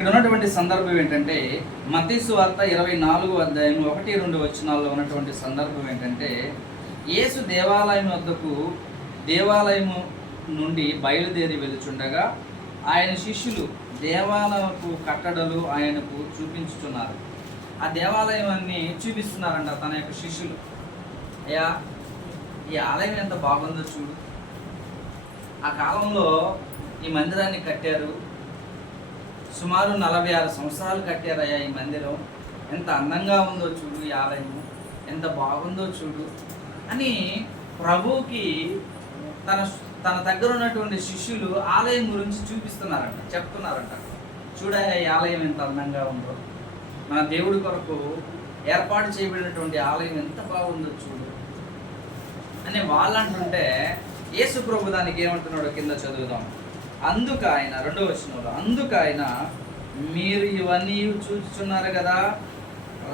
ఇక్కడ ఉన్నటువంటి సందర్భం ఏంటంటే మత్తయి సువార్త 24వ అధ్యాయం 1-2 వచనాల్లో ఉన్నటువంటి సందర్భం ఏంటంటే యేసు దేవాలయము నుండి బయలుదేరి వెలుచుండగా ఆయన శిష్యులు దేవాలయపు కట్టడలు ఆయనకు చూపించుతున్నారు. ఆ దేవాలయాన్ని చూపిస్తున్నారంట తన యొక్క శిష్యులు. అయ్యా, ఈ ఆలయం ఎంత బాగుందో చూడు. ఆ కాలంలో ఈ మందిరాన్ని కట్టారు. సుమారు 46 సంవత్సరాలు కట్టారయ్యా ఈ మందిరం. ఎంత అందంగా ఉందో చూడు, ఈ ఆలయం ఎంత బాగుందో చూడు అని ప్రభువుకి తన దగ్గర ఉన్నటువంటి శిష్యులు ఆలయం గురించి చూపిస్తున్నారంట, చెప్తున్నారంట. చూడయ్యా ఈ ఆలయం ఎంత అందంగా ఉందో, మన దేవుడి కొరకు ఏర్పాటు చేయబడినటువంటి ఆలయం ఎంత బాగుందో చూడు అని వాళ్ళు అంటుంటే యేసు ప్రభు దానికి ఏమంటున్నాడో కింద చదువుదాం. అందుకు ఆయన 2వ వచనంలో, అందుకు ఆయన మీరు ఇవన్నీ చూస్తున్నారు కదా,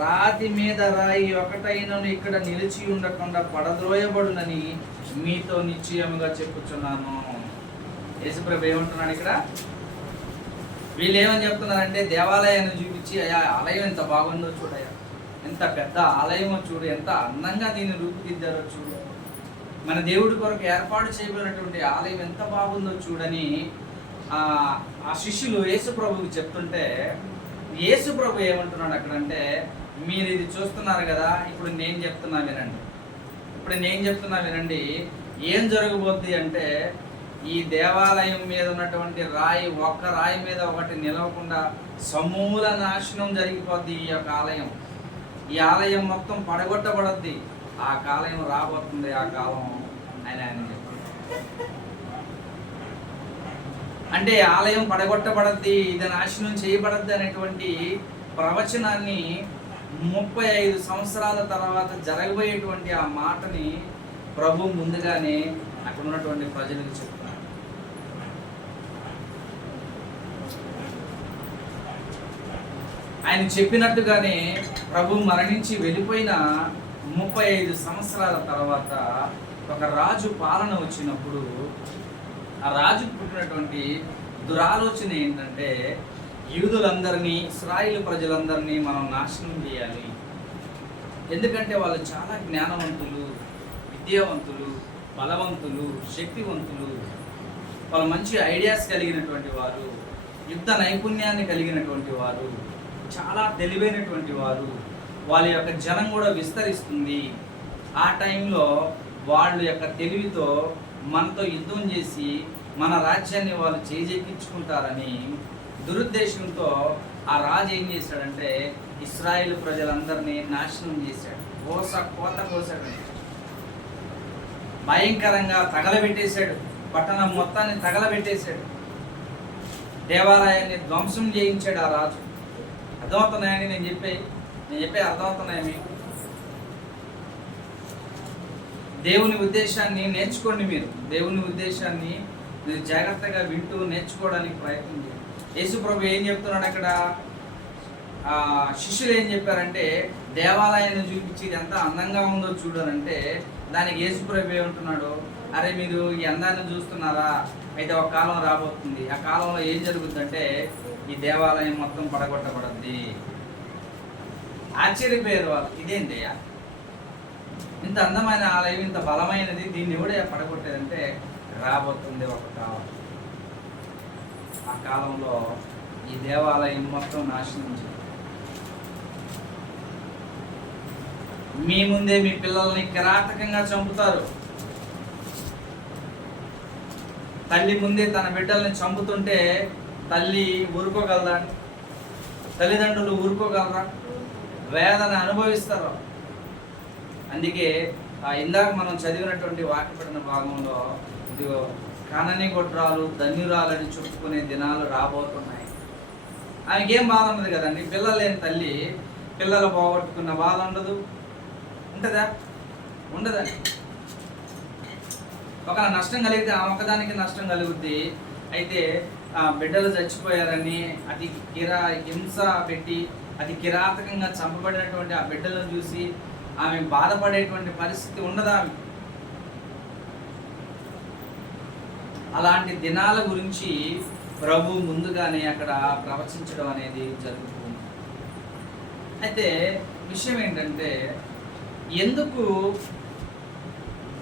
రాతి మీద రాయి ఒకటైనను ఇక్కడ నిలిచి ఉండకుండా పడద్రోయబడునని మీతో నిశ్చయముగా చెప్పుచున్నాను. యేసుప్రభు ఏమంటున్నాడు ఇక్కడ? వీళ్ళు ఏమని చెప్తున్నారంటే దేవాలయాన్ని చూపించి, అయ్యా ఆలయం ఎంత బాగుందో చూడయ్యా, ఎంత పెద్ద ఆలయమో చూడు, ఎంత అందంగా దీన్ని రూపుదిద్దారో చూడు, మన దేవుడి కొరకు ఏర్పాటు చేయబడినటువంటి ఆలయం ఎంత బాగుందో చూడని ఆ శిష్యులు యేసుప్రభుకి చెప్తుంటే యేసుప్రభు ఏమంటున్నాడు అక్కడంటే, మీరు ఇది చూస్తున్నారు కదా, ఇప్పుడు నేను చెప్తున్నా వినండి. ఏం జరగబోద్ది అంటే ఈ దేవాలయం మీద ఉన్నటువంటి రాయి ఒక్క రాయి మీద ఒకటి నిలవకుండా సమూల నాశనం జరిగిపోద్ది. ఈ యొక్క ఆలయం, ఈ ఆలయం మొత్తం పడగొట్టబడద్ది. ఆ కాలం రాబోతుంది, ఆ కాలం ఆయన చెప్పారు. అంటే ఆలయం పడగొట్టబడద్ది, ఇది నాశనం చేయబడద్ది అనేటువంటి ప్రవచనాన్ని 35 సంవత్సరాల తర్వాత జరగబోయేటువంటి ఆ మాటని ప్రభు ముందుగానే అక్కడ ఉన్నటువంటి ప్రజలకు చెప్తున్నారు. ఆయన చెప్పినట్టుగానే ప్రభు మరణించి వెళ్ళిపోయిన 35 సంవత్సరాల తర్వాత ఒక రాజు పాలన వచ్చినప్పుడు ఆ రాజుకు పుట్టినటువంటి దురాలోచన ఏంటంటే యూదులందరినీ, ఇశ్రాయేలు ప్రజలందరినీ మనం నాశనం చేయాలి. ఎందుకంటే వాళ్ళు చాలా జ్ఞానవంతులు, విద్యావంతులు, బలవంతులు, శక్తివంతులు, వాళ్ళు మంచి ఐడియాస్ కలిగినటువంటి వారు, యుద్ధ నైపుణ్యాన్ని కలిగినటువంటి వారు, చాలా తెలివైనటువంటి వారు. వాళ్ళ యొక్క జనం కూడా విస్తరిస్తుంది. ఆ టైంలో వాళ్ళ యొక్క తెలివితో మనతో యుద్ధం చేసి మన రాజ్యాన్ని వాళ్ళు చేజెక్కించుకుంటారని దురుద్దేశంతో ఆ రాజు ఏం చేశాడంటే ఇశ్రాయేలు ప్రజలందరినీ నాశనం చేశాడు. కోత కోసాడు, భయంకరంగా తగలబెట్టేశాడు, పట్టణం మొత్తాన్ని తగలబెట్టేశాడు, దేవాలయాన్ని ధ్వంసం చేయించాడు ఆ రాజు. అర్థమవుతున్నాయని నేను చెప్పే అర్థమవుతున్నాయి మీకు? దేవుని ఉద్దేశాన్ని నేర్చుకోండి. మీరు దేవుని ఉద్దేశాన్ని మీరు జాగ్రత్తగా వింటూ నేర్చుకోవడానికి ప్రయత్నం చేయండి. యేసు ప్రభు ఏం చెప్తున్నాడు అక్కడ? శిష్యులు ఏం చెప్పారంటే దేవాలయాన్ని చూపించి ఇది ఎంత అందంగా ఉందో చూడాలంటే దానికి యేసు ప్రభు ఏమంటున్నాడు? అరే మీరు ఈ అందాన్ని చూస్తున్నారా? అయితే ఒక కాలం రాబోతుంది. ఆ కాలంలో ఏం జరుగుతుందంటే ఈ దేవాలయం మొత్తం పడగొట్టబడద్ది. ఆశ్చర్యపోయారు వాళ్ళు. ఇదేంటయ్యా, ఇంత అందమైన ఆలయం, ఇంత బలమైనది, దీన్ని ఎవడే పడగొట్టేదంటే రాబోతుంది ఒక కాలం. ఆ కాలంలో ఈ దేవాలయం మొత్తం నాశనం చేయాలి. మీ ముందే మీ పిల్లల్ని కిరాతకంగా చంపుతారు. తల్లి ముందే తన బిడ్డల్ని చంపుతుంటే తల్లి ఊరుకోగలరా? తల్లిదండ్రులు ఊరుకోగలరా? వేదన అనుభవిస్తారు. అందుకే ఇందాక మనం చదివినటువంటి వాక్యపడిన భాగంలో ఇదిగో కనని గొడ్రాలు ధన్యురాలని చెప్పుకునే దినాలు రాబోతున్నాయి. ఆమెకేం బాధ ఉండదు కదండి. పిల్లలు లేని తల్లి పిల్లలు పోగొట్టుకున్న బాధ ఉండదు, ఉంటుందా? ఉండదండి. ఒక నష్టం కలిగితే ఆ ఒక్కదానికి నష్టం కలుగుద్ది. అయితే బిడ్డలు చచ్చిపోయారని అతి హింస పెట్టి అతి కిరాతకంగా చంపబడినటువంటి ఆ బిడ్డలను చూసి ఆమె బాధపడేటువంటి పరిస్థితి ఉండదా? అలాంటి దినాల గురించి ప్రభు ముందుగానే అక్కడ ప్రవచించడం అనేది జరుగుతుంది. అయితే విషయం ఏంటంటే, ఎందుకు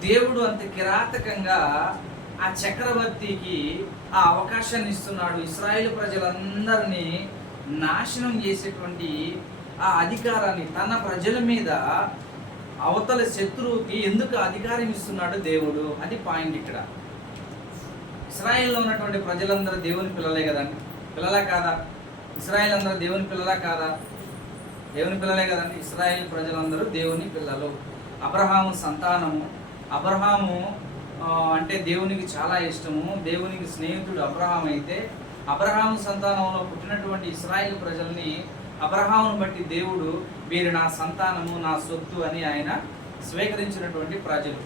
దేవుడు అంత కిరాతకంగా ఆ చక్రవర్తికి ఆ అవకాశాన్ని ఇస్తున్నాడు? ఇశ్రాయేలు ప్రజలందరినీ నాశనం చేసేటువంటి ఆ అధికారాన్ని తన ప్రజల మీద అవతల శత్రువుకి ఎందుకు అధికారం ఇస్తున్నాడు దేవుడు? అది పాయింట్ ఇక్కడ. ఇశ్రాయేల్లో ఉన్నటువంటి ప్రజలందరూ దేవుని పిల్లలే కదండి, పిల్లలా కాదా? ఇశ్రాయేల్ అందరూ దేవుని పిల్లలా కాదా? దేవుని పిల్లలే కదండి. ఇశ్రాయేల్ ప్రజలందరూ దేవుని పిల్లలు, అబ్రహాము సంతానము. అబ్రహాము అంటే దేవునికి చాలా ఇష్టము, దేవునికి స్నేహితుడు అబ్రహాం. అయితే అబ్రహాము సంతానంలో పుట్టినటువంటి ఇశ్రాయేల్ ప్రజల్ని అబ్రహామును బట్టి దేవుడు వీరు నా సంతానము, నా సొత్తు అని ఆయన స్వీకరించినటువంటి ప్రజలు.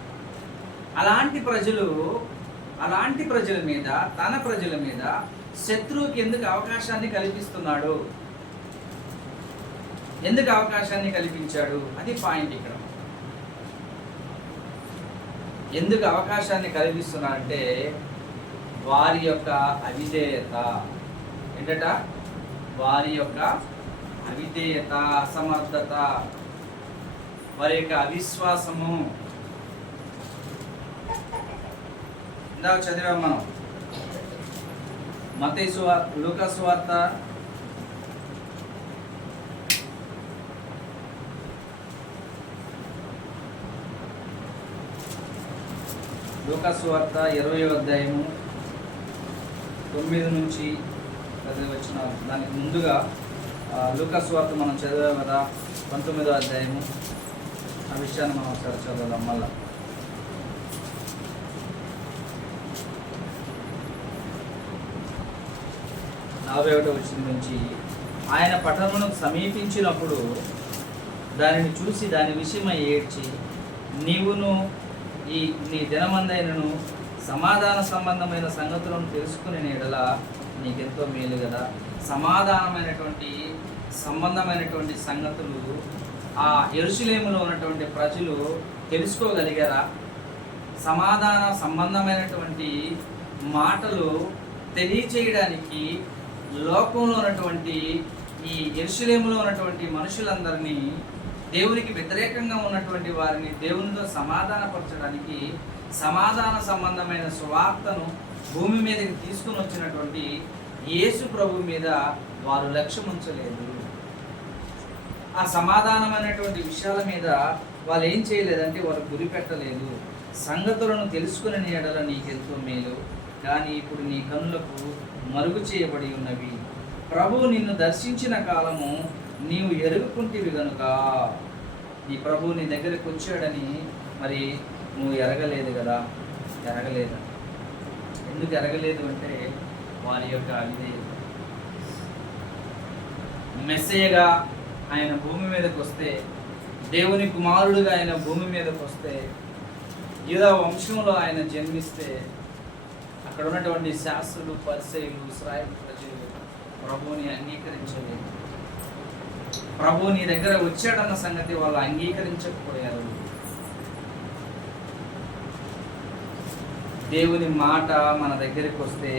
అలాంటి ప్రజల మీద, తన ప్రజల మీద శత్రువుకి ఎందుకు అవకాశాన్ని కల్పిస్తున్నాడు? ఎందుకు అవకాశాన్ని కల్పించాడు? అది పాయింట్ ఇక్కడ. ఎందుకు అవకాశాన్ని కలిగిస్తున్నాడంటే వారి యొక్క అవిధేయత. ఏంటట? వారి యొక్క అవిధేయత, అసమర్థత, వారి యొక్క అవిశ్వాసము. ఇందాక చదివాం మనం మత్తయి లూకా సువార్త 20వ అధ్యాయము 9 నుంచి 10 వచనాలు. దానికి ముందుగా లూకా సువార్త మనం చదివాం కదా, 19వ అధ్యాయము. ఆ విషయాన్ని మనం ఒకసారి చదవదాం మళ్ళా. నలభై 41వ వచనం నుంచి, ఆయన పట్టణమును సమీపించినప్పుడు దానిని చూసి దాని విషయమై ఏడ్చి, నీవును నీ దినమందైనను సమాధాన సంబంధమైన సంగతులను తెలుసుకునే ఎడల నీకెంతో మేలు కదా. సంబంధమైనటువంటి సంగతులు ఆ యెరూషలేములో ఉన్నటువంటి ప్రజలు తెలుసుకోగలిగారా? సమాధాన సంబంధమైనటువంటి మాటలు తెలియచేయడానికి లోకంలో ఉన్నటువంటి ఈ యెరూషలేములో ఉన్నటువంటి మనుషులందరినీ, దేవునికి వ్యతిరేకంగా ఉన్నటువంటి వారిని దేవునితో సమాధానపరచడానికి సమాధాన సంబంధమైన సువార్తను భూమి మీదకి తీసుకుని వచ్చినటువంటి యేసు ప్రభు మీద వారు లక్ష్యం ఉంచలేదు. ఆ సమాధానమైనటువంటి విషయాల మీద వాళ్ళు ఏం చేయలేదంటే వారు గురి పెట్టలేదు. సంగతులను తెలుసుకునే ఎడల నీకెంతో మేలు, కానీ ఇప్పుడు నీ కన్నులకు మరుగు చేయబడి ఉన్నవి. ప్రభువు నిన్ను దర్శించిన కాలము నీవు ఎరుగుకుంటివి గనుక. నీ ప్రభువు నీ దగ్గరికి వచ్చాడని మరి నువ్వు ఎరగలేదు కదా. ఎరగలేదు. ఎందుకు ఎరగలేదు అంటే వారి యొక్క అవిధేయత. మెస్సయ్యగా ఆయన భూమి మీదకి వస్తే, దేవుని కుమారుడుగా ఆయన భూమి మీదకి వస్తే, యూదా వంశంలో ఆయన జన్మిస్తే, అక్కడ ఉన్నటువంటి శాస్త్రులు, పరిసయ్యులు, ఇశ్రాయేలు ప్రజలు ప్రభువుని అంగీకరించలేదు. ప్రభు నీ దగ్గర వచ్చాడన్న సంగతి వాళ్ళు అంగీకరించకపోయారు. దేవుని మాట మన దగ్గరికి వస్తే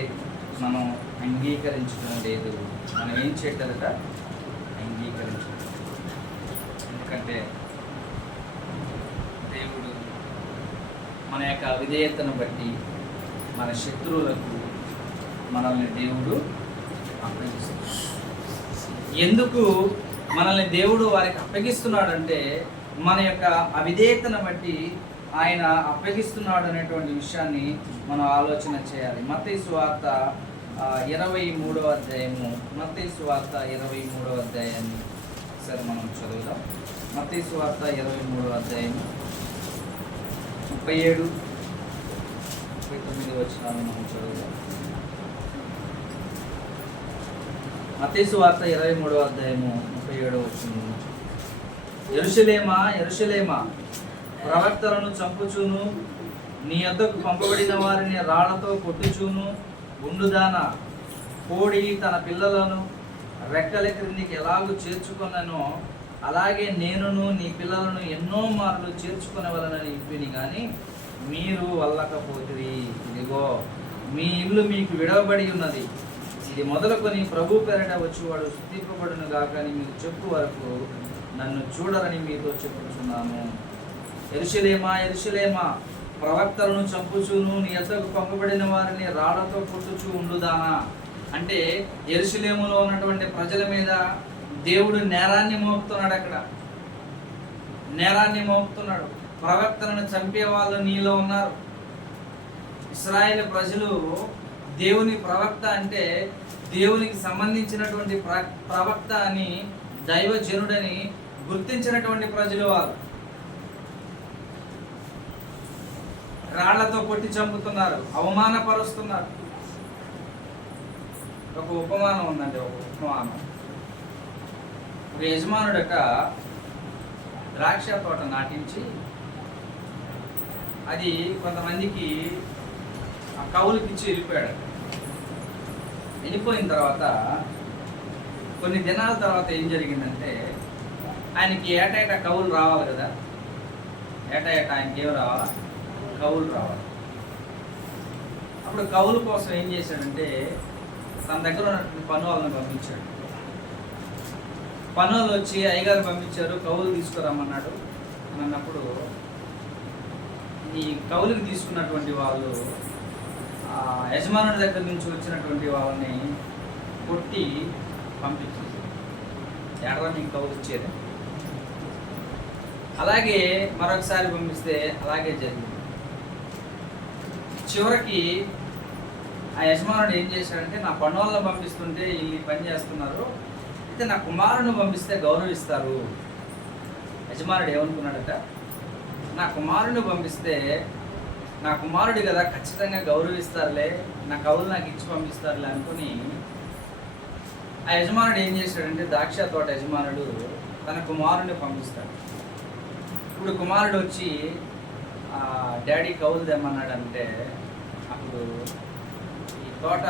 మనం అంగీకరించడం లేదు. మనం ఏం చేయటంట? అంగీకరించడం. ఎందుకంటే దేవుడు మన యొక్క విధేయతను బట్టి మన శత్రువులకు మనల్ని దేవుడు అప్పగిస్తున్నాడు. ఎందుకు మనల్ని దేవుడు వారికి అప్పగిస్తున్నాడంటే మన యొక్క అవిధేయతను బట్టి ఆయన అప్పగిస్తున్నాడు అనేటువంటి విషయాన్ని మనం ఆలోచన చేయాలి. మత్తయి సువార్త 23వ అధ్యాయము, మత్తయి సువార్త 23వ అధ్యాయాన్ని సరే మనం చదువుదాం. మత్తయి సువార్త 23వ అధ్యాయము 37, 39 వచనాలను మనం చదువుదాం. మత్తయి సువార్త 23వ అధ్యాయము 37వ వచనం. యెరూషలేమా, యెరూషలేమా, ప్రవక్తలను చంపుచూను, నీ యొద్దకు పంపబడిన వారిని రాళ్లతో కొట్టుచూను ఉండుదానా, కోడి తన పిల్లలను రెక్కల క్రిందికి ఎలాగూ చేర్చుకున్నానో అలాగే నేనును నీ పిల్లలను ఎన్నో మార్లు చేర్చుకునేవలనని ఇప్పిని కానీ మీరు వల్లకపోతిరి. ఇదిగో మీ ఇల్లు మీకు విడవబడి ఉన్నది, ఇది మొదలుకొని ప్రభు పేరట వచ్చేవాడు స్తుతింపబడును గాక అని మీరు చెప్పు వరకు నన్ను చూడరని మీతో చెప్పుచున్నాను. యెరూషలేమా యెరూషలేమా, ప్రవక్తలను చంపుచూను నీ యొద్దకు పంపబడిన వారిని రాళ్లతో కొట్టుచూ ఉండుదానా. అంటే యెరూషలేములో ఉన్నటువంటి ప్రజల మీద దేవుడు నేరాన్ని మోపుతున్నాడు. అక్కడ నేరాన్ని మోపుతున్నాడు. ప్రవక్తలను చంపే వాళ్ళు నీలో ఉన్నారు. ఇశ్రాయేలు ప్రజలు దేవుని ప్రవక్త అంటే దేవునికి సంబంధించినటువంటి ప్రవక్త అని, దైవజనుడని గుర్తించినటువంటి ప్రజలు వారు. రాళ్లతో కొట్టి చంపుతున్నారు, అవమానపరుస్తున్నారు. ఒక ఉపమానం ఉందండి. ఒక ఉపమానం, ఒక యజమానుడట ద్రాక్ష తోట నాటించి అది కొంతమందికి ఆ కౌలుకి ఇచ్చి వెళ్ళిపోయాడు. వెళ్ళిపోయిన తర్వాత కొన్ని దినాల తర్వాత ఏం జరిగిందంటే, ఆయనకి ఏటా కౌలు రావాలి కదా. ఏటా ఆయనకి ఏం రావాలా? కౌలు రావాలి. అప్పుడు కౌలు కోసం ఏం చేశాడంటే, తన దగ్గర ఉన్నటువంటి పనులను పంపించాడు. పనులు వచ్చి అయ్యగారు పంపించారు, కౌలు తీసుకురమ్మన్నాడు అన్నప్పుడు ఈ కౌలుకి తీసుకున్నటువంటి వాళ్ళు యజమానుడి దగ్గర నుంచి వచ్చినటువంటి వాళ్ళని కొట్టి పంపించేసారు. ఎడరా మీకు కౌలు ఇచ్చేది. అలాగే మరొకసారి పంపిస్తే అలాగే జరిగింది. చివరికి ఆ యజమానుడు ఏం చేశాడంటే, నా పనులను పంపిస్తుంటే వీళ్ళు పని చేస్తున్నారు, అయితే నా కుమారుని పంపిస్తే గౌరవిస్తారు. యజమానుడు ఏమనుకున్నాడట, నా కుమారుని పంపిస్తే నా కుమారుడు కదా, ఖచ్చితంగా గౌరవిస్తారులే, నా కౌలు నాకు ఇచ్చి పంపిస్తారులే అనుకుని ఆ యజమానుడు ఏం చేశాడంటే, ద్రాక్ష తోట యజమానుడు తన కుమారుని పంపిస్తాడు. ఇప్పుడు కుమారుడు వచ్చి డాడీ కౌలు తెమ్మన్నాడంటే, అప్పుడు ఈ తోట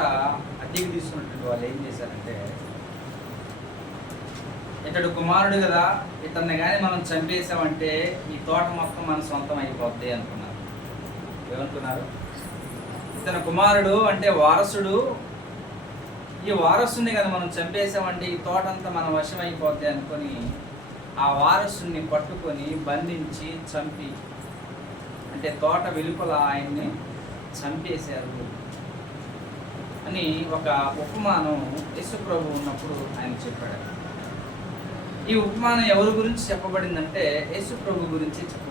అద్దెకి తీసుకున్నటువంటి వాళ్ళు ఏం చేశారంటే, ఇతడు కుమారుడు కదా, ఇతన్ని కానీ మనం చంపేసామంటే ఈ తోట మొత్తం మన సొంతం అయిపోద్ది అనుకున్నారు. ఏమనుకున్నారు? ఇతను కుమారుడు అంటే వారసుడు, ఈ వారసుని కదా మనం చంపేసామంటే ఈ తోట అంతా మన వశం అయిపోద్ది అనుకొని ఆ వారసుని పట్టుకొని బంధించి చంపి, అంటే తోట వెలుపల ఆయన్ని చంపేశారు అని ఒక ఉపమానం యేసు ప్రభు ఉన్నప్పుడు ఆయన చెప్పాడు. ఈ ఉపమానం ఎవరి గురించి చెప్పబడిందంటే యేసు ప్రభు గురించి చెప్పబడింది.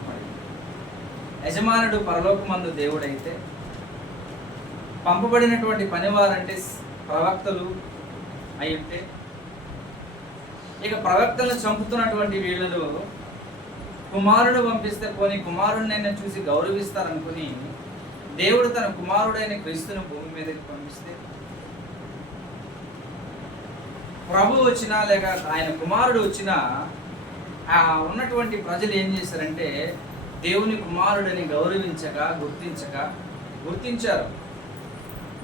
యజమానుడు పరలోకమందు దేవుడైతే పంపబడినటువంటి పనివారంటే ప్రవక్తలు అయి ఉంటే, ఇక ప్రవక్తలను చంపుతున్నటువంటి వీళ్ళలో కుమారుడు పంపిస్తే పోనీ కుమారుడినైనా చూసి గౌరవిస్తారనుకుని దేవుడు తన కుమారుడైన క్రీస్తుని భూమి మీదకి పంపిస్తే, ప్రభు వచ్చినా లేక ఆయన కుమారుడు వచ్చినా ఉన్నటువంటి ప్రజలు ఏం చేశారంటే, దేవుని కుమారుడిని గుర్తించారు.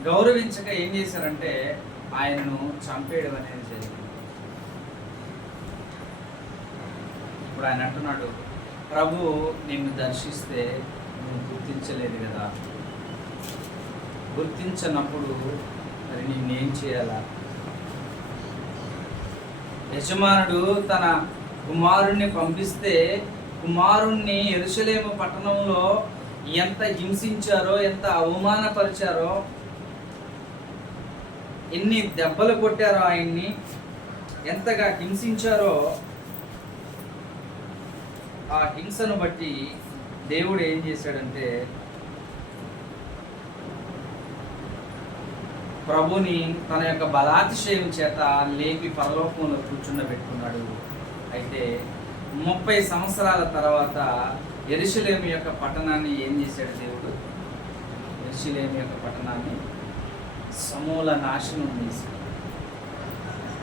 గౌరవించక ఏం చేశారంటే ఆయనను చంపేయడం అనేది జరిగింది. ఇప్పుడు ఆయన అంటున్నాడు, ప్రభు నిన్ను దర్శిస్తే నువ్వు గుర్తించలేదు కదా, గుర్తించనప్పుడు మరి నిన్నేం చేయాలా? యజమానుడు తన కుమారుణ్ణి పంపిస్తే కుమారుణ్ణి యెరూషలేము పట్టణంలో ఎంత హింసించారో, ఎంత అవమానపరిచారో, ఎన్ని దెబ్బలు కొట్టారో, ఆయన్ని ఎంతగా హింసించారో, ఆ హింసను బట్టి దేవుడు ఏం చేశాడంటే ప్రభుని తన యొక్క బలాతిశయం చేత లేపి పరలోకంలో కూర్చుండబెట్టుకున్నాడు. అయితే 30 సంవత్సరాల తర్వాత యెరూషలేము యొక్క పట్టణాన్ని ఏం చేశాడు దేవుడు? యెరూషలేము యొక్క పట్టణాన్ని సమూల నాశనం చేశాడు.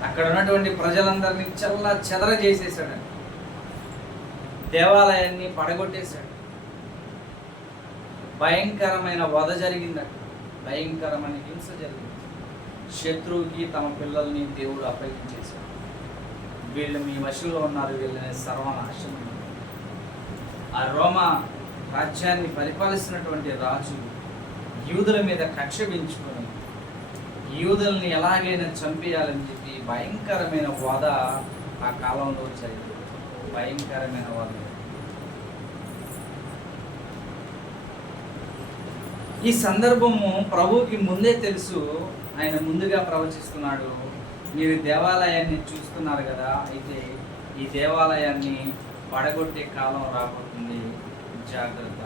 అక్కడ ఉన్నటువంటి ప్రజలందరినీ చెదర చేసేసాడు. దేవాలయాన్ని పడగొట్టేశాడు. భయంకరమైన వధ జరిగింది. భయంకరమైన హింస జరిగింది. శత్రువుకి తమ పిల్లల్ని దేవుడు అప్పగించేశాడు. వీళ్ళు మీ వశంలో ఉన్నారు, వీళ్ళని సర్వనాశనం. ఆ రోమా రాజ్యాన్ని పరిపాలిస్తున్నటువంటి రాజు యూదుల మీద కక్ష పెంచుకొని యూదుల్ని ఎలాగైనా చంపేయాలని చెప్పి భయంకరమైన వధ ఆ కాలంలో జరిగింది. భయంకరమైన వధ. ఈ సందర్భము ప్రభువుకి ముందే తెలుసు. ఆయన ముందుగా ప్రవచిస్తున్నాడు, మీరు దేవాలయాన్ని చూస్తున్నారు కదా, అయితే ఈ దేవాలయాన్ని పడగొట్టే కాలం రాబోతుంది, జాగ్రత్త,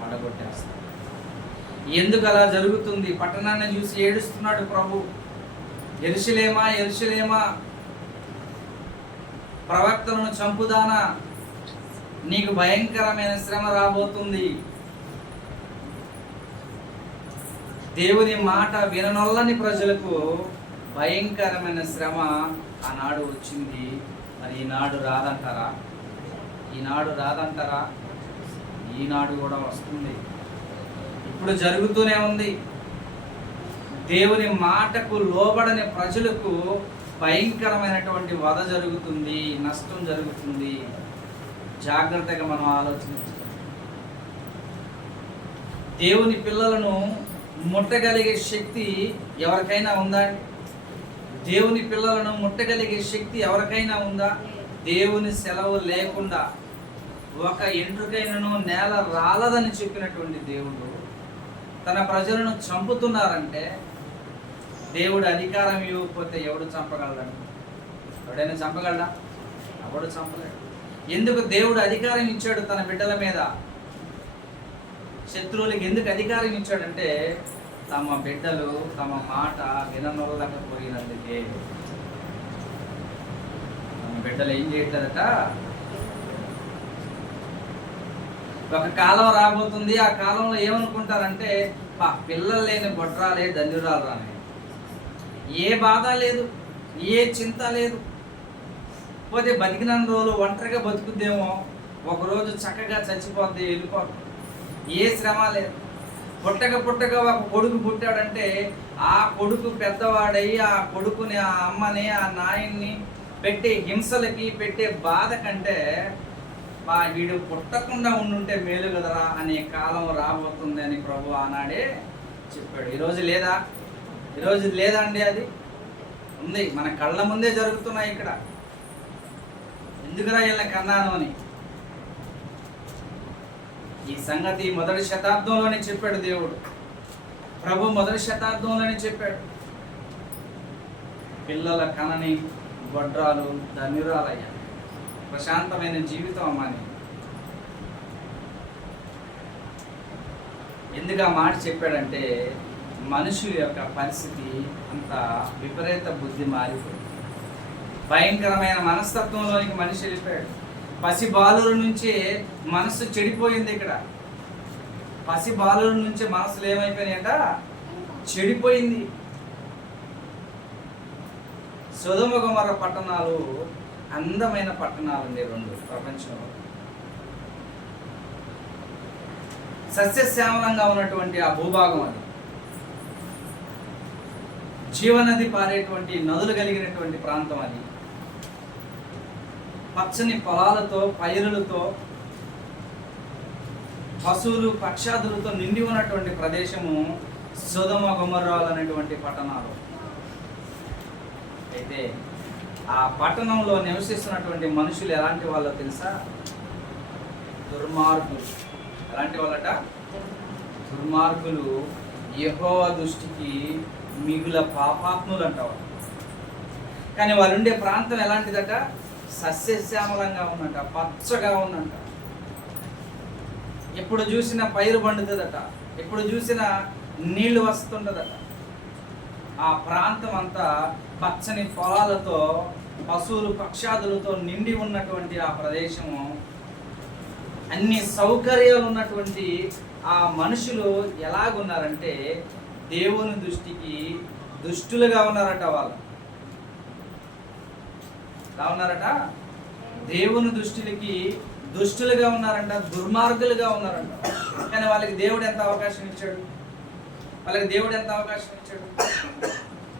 పడగొట్టేస్తారు. ఎందుకు అలా జరుగుతుంది? పట్టణాన్ని చూసి ఏడుస్తున్నాడు ప్రభు. యెరూషలేమా, యెరూషలేమా, ప్రవక్తలను చంపుదానా, నీకు భయంకరమైన శ్రమ రాబోతుంది. దేవుని మాట విననొల్లని ప్రజలకు భయంకరమైన శ్రమ ఆనాడు వచ్చింది. మరి ఈనాడు రాదంటారా? ఈనాడు రాదంటారా? ఈనాడు కూడా వస్తుంది. ఇప్పుడు జరుగుతూనే ఉంది. దేవుని మాటకు లోబడని ప్రజలకు భయంకరమైనటువంటి వధ జరుగుతుంది, నష్టం జరుగుతుంది. జాగ్రత్తగా మనం ఆలోచించాలి. దేవుని పిల్లలను ముట్టగలిగే శక్తి ఎవరికైనా ఉందా? దేవుని పిల్లలను ముట్టగలిగే శక్తి ఎవరికైనా ఉందా? దేవుని సెలవు లేకుండా ఒక ఎంట్రుకైనను నేల రాలదని చెప్పినటువంటి దేవుడు తన ప్రజలను చంపుతున్నారంటే, దేవుడు అధికారం ఇవ్వకపోతే ఎవడు చంపగలడు? ఎవడైనా చంపగలడా? ఎవడు చంపలేడు. ఎందుకు దేవుడు అధికారం ఇచ్చాడు తన బిడ్డల మీద? శత్రువులకు ఎందుకు అధికారం ఇచ్చాడంటే, తమ బిడ్డలు తమ మాట విననొల్లకపోయినందుకే. తమ బిడ్డలు ఏం చేయట్లేదట? ఒక కాలం రాబోతుంది. ఆ కాలంలో ఏమనుకుంటారంటే, పిల్లలు లేని గొడ్రాలే దండురాలు రాని, ఏ బాధ లేదు, ఏ చింత లేదు. పోతే బతికిన రోజులు ఒంటరిగా బతుకుద్దేమో, ఒకరోజు చక్కగా చచ్చిపోద్ది, వెళ్ళిపోద్ది, ఏ శ్రమ లేదు. పుట్టక ఒక కొడుకు పుట్టాడంటే ఆ కొడుకు పెద్దవాడై ఆ కొడుకుని, ఆ అమ్మని, ఆ నాయన్ని పెట్టే హింసలకి, పెట్టే బాధ కంటే వీడు పుట్టకుండా ఉండుంటే మేలు కదరా అనే కాలం రాబోతుంది అని ప్రభు ఆనాడే చెప్పాడు. ఈరోజు లేదా? ఈరోజు లేదా అండి? అది ఉంది, మన కళ్ళ ముందే జరుగుతున్నాయి. ఇక్కడ ఎందుకురా వీళ్ళని కన్నాను అని. ఈ సంగతి మొదటి శతాబ్దంలోనే చెప్పాడు దేవుడు. ప్రభు మొదటి శతాబ్దంలోనే చెప్పాడు, పిల్లల కనని గొడ్రాలు ధన్యురాలయ్యా, ప్రశాంతమైన జీవితం అమ్మని. ఎందుకు ఆ మాట చెప్పాడంటే, మనుషుల యొక్క పరిస్థితి అంత విపరీత బుద్ధి మారిపోయింది. భయంకరమైన మనస్తత్వంలోనికి మనిషి వెళ్ళిపోయాడు. పసి బాలుల నుంచే మనసు చెడిపోయింది. ఇక్కడ పసి బాలుల నుంచే మనసులు ఏమైపోయినాయంట? చెడిపోయింది. సొదొమ గొమొర్రా పట్టణాలు అందమైన పట్టణాలు అండి, రెండు ప్రపంచంలో. సస్యశ్యామలంగా ఉన్నటువంటి ఆ భూభాగం అది, జీవనది పారేటువంటి నదులు కలిగినటువంటి ప్రాంతం అది, పచ్చని పొలాలతో, పైరులతో, పశువులు పక్షాదులతో నిండి ఉన్నటువంటి ప్రదేశము సొదొమ గొమొర్రాలు అనేటువంటి పట్టణాలు. అయితే ఆ పట్టణంలో నివసిస్తున్నటువంటి మనుషులు ఎలాంటి వాళ్ళో తెలుసా? దుర్మార్గులు. ఎలాంటి వాళ్ళట? దుర్మార్గులు, యెహోవా దృష్టికి మిగుల పాపాత్ములు అంటారు. కానీ వాళ్ళు ఉండే ప్రాంతం ఎలాంటిదట? సస్యశ్యామలంగా ఉందంట, పచ్చగా ఉందంట. ఎప్పుడు చూసినా పైరు పండుతుందట, ఎప్పుడు చూసినా నీళ్లు వస్తుంటదట. ఆ ప్రాంతం అంతా పచ్చని పొలాలతో, పశువులు పక్షాదులతో నిండి ఉన్నటువంటి ఆ ప్రదేశము, అన్ని సౌకర్యాలు ఉన్నటువంటి ఆ మనుషులు ఎలాగున్నారంటే, దేవుని దృష్టికి దుష్టులుగా ఉన్నారట. వాళ్ళు ఎలా ఉన్నారట? దేవుని దృష్టికి దుష్టులుగా ఉన్నారంట, దుర్మార్గులుగా ఉన్నారంట. కానీ వాళ్ళకి దేవుడు ఎంత అవకాశం ఇచ్చాడు? వాళ్ళకి దేవుడు ఎంత అవకాశం ఇచ్చాడు?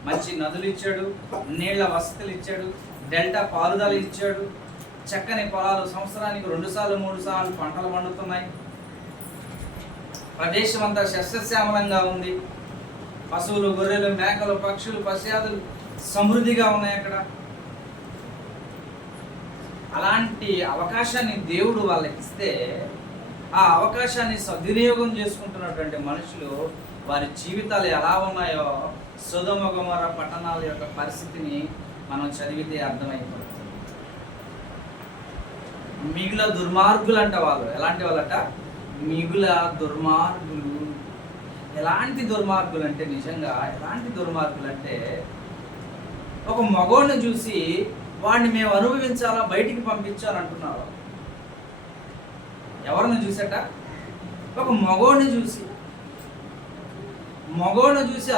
మంచి నదులు ఇచ్చాడు, నీళ్ల వసతులు ఇచ్చాడు, డెల్టా పారుదల ఇచ్చాడు, చక్కని పొలాలు, సంవత్సరానికి 2 సార్లు 3 సార్లు పంటలు పండుతున్నాయి, ప్రదేశం అంతా సస్యశ్యామలంగా ఉంది. పశువులు, గొర్రెలు, మేకలు, పక్షులు, పశ్చాదులు సమృద్ధిగా ఉన్నాయి అక్కడ. అలాంటి అవకాశాన్ని దేవుడు వాళ్ళకి ఇస్తే ఆ అవకాశాన్ని సద్వినియోగం చేసుకుంటున్నటువంటి మనుషులు వారి జీవితాలు ఎలా ఉన్నాయో సొదొమ గొమొర్రా పట్టణాల యొక్క పరిస్థితిని మనం చదివితే అర్థమైపోతుంది. మిగుల దుర్మార్గులు అంట వాళ్ళు. ఎలాంటి వాళ్ళట? మిగుల దుర్మార్గులు. ఎలాంటి దుర్మార్గులు అంటే, నిజంగా ఎలాంటి దుర్మార్గులు అంటే, ఒక మగోడిని చూసి వాడిని మేము అనుభవించాలా, బయటికి పంపించాలంటున్నారు. ఎవరిని చూసట? ఒక మగోడిని చూసి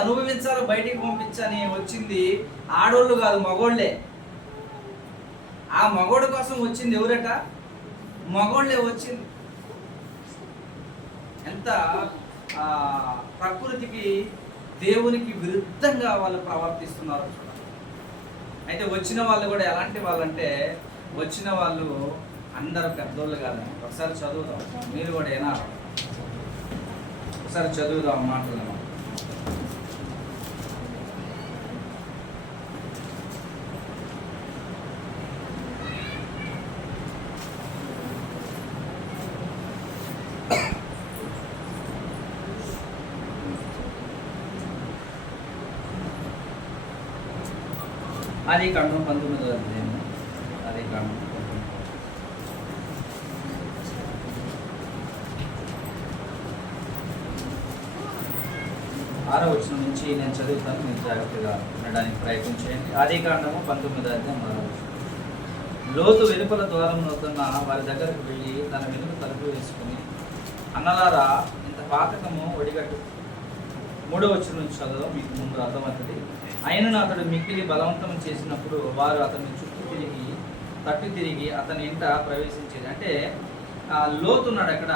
అనుభవించాలా, బయటికి పంపించని వచ్చింది ఆడోళ్ళు కాదు, మగోళ్ళే. ఆ మగోడు కోసం వచ్చింది ఎవరట? మగోళ్ళే వచ్చింది. ఎంత ప్రకృతికి, దేవునికి విరుద్ధంగా వాళ్ళు ప్రవర్తిస్తున్నారు చూడండి. అయితే వచ్చిన వాళ్ళు కూడా ఎలాంటి వాళ్ళంటే, వచ్చిన వాళ్ళు అందరూ పెద్దోళ్ళు కాదని. ఒకసారి చదువుదాం, మీరు కూడా ఏనా ఒకసారి చదువుదాం మాటలు. ఆదికాండం 19వ అధ్యాయం. ఆదికాండం 6వ వచనం నుంచి నేను చదువుతాను, మీరు జాగ్రత్తగా వినడానికి ప్రయత్నం చేయండి. ఆదికాండము 19వ అధ్యాయం 6వ వచనం. లోతు వెలుపల ద్వారం నొద్దున్న వారి దగ్గరకు వెళ్ళి తన వెనుక తలుపు వేసుకుని, అన్నలారా ఇంత పాతకము ఒడిగట్టు. 3వ వచనం నుంచి చదవడం మీకు ముందు అర్థమవుతుంది. ఆయనను అతడు మిక్కిలి బలవంతం చేసినప్పుడు వారు అతన్ని తట్టు తిరిగి అతని ఇంట ప్రవేశించేది. అంటే లోతు ఉన్నాడు అక్కడ.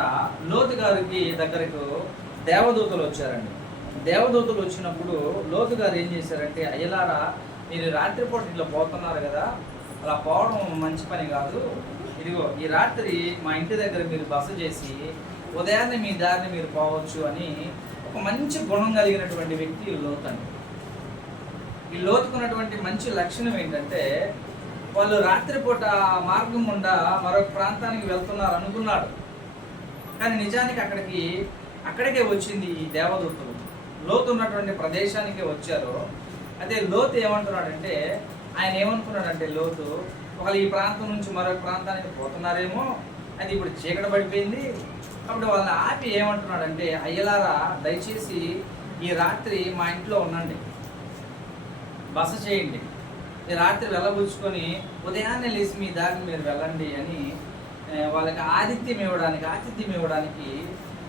లోతు గారికి దగ్గరకు దేవదూతలు వచ్చారండి. దేవదూతలు వచ్చినప్పుడు లోతు గారు ఏం చేశారంటే, అయ్యలారా మీరు రాత్రిపూట ఇట్లా పోతున్నారు కదా, అలా పోవడం మంచి పని కాదు. ఇదిగో ఈ రాత్రి మా ఇంటి దగ్గర మీరు బస చేసి ఉదయాన్నే మీ దారిని మీరు పోవచ్చు అని ఒక మంచి గుణం కలిగినటువంటి వ్యక్తి లోతు అండి. ఈ లోతుకున్నటువంటి మంచి లక్షణం ఏంటంటే, వాళ్ళు రాత్రిపూట మార్గం గుండా మరొక ప్రాంతానికి వెళ్తున్నారు అనుకున్నాడు. కానీ నిజానికి అక్కడికే వచ్చింది ఈ దేవదూతలు. లోతు ఉన్నటువంటి ప్రదేశానికే వచ్చారు. అదే లోతు ఏమంటున్నాడంటే, ఆయన ఏమనుకున్నాడంటే, లోతు ఒకళ్ళు ఈ ప్రాంతం నుంచి మరొక ప్రాంతానికి పోతున్నారేమో, అది ఇప్పుడు చీకటి పడిపోయింది. అప్పుడు వాళ్ళని ఆపి ఏమంటున్నాడంటే, అయ్యలారా దయచేసి ఈ రాత్రి మా ఇంట్లో ఉండండి, బస చేయండి, ఈ రాత్రి వెళ్ళబుచ్చుకొని ఉదయాన్నే లేచి మీ దారిని మీరు వెళ్ళండి అని వాళ్ళకి ఆతిథ్యం ఇవ్వడానికి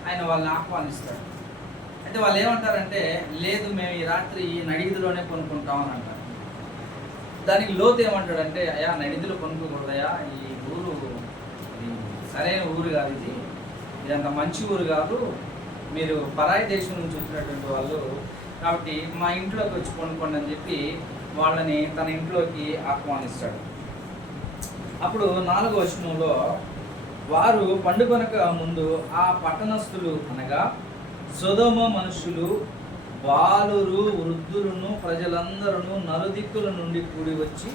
ఆయన వాళ్ళని ఆహ్వానిస్తాడు. అయితే వాళ్ళు ఏమంటారంటే, లేదు మేము ఈ రాత్రి ఈ నడిదిలోనే కొనుక్కుంటామని అంటారు. దానికి లోతు ఏమంటాడంటే, అయ్యా నడిదిలో కొనుక్కోకూడదయా, ఈ ఊరు సరైన ఊరు కాదు, ఇదంత మంచి ఊరు కాదు, మీరు పరాయి దేశం నుంచి వచ్చినటువంటి వాళ్ళు కాబట్టి మా ఇంట్లోకి వచ్చి కొనుక్కోండి అని చెప్పి వాళ్ళని తన ఇంట్లోకి ఆహ్వానిస్తాడు. అప్పుడు 4వ వచనంలో, వారు పండుగనక ముందు ఆ పట్టణస్థులు అనగా సొదొమ మనుషులు, బాలురు, వృద్ధులను, ప్రజలందరూ నలుదిక్కుల నుండి కూడి వచ్చి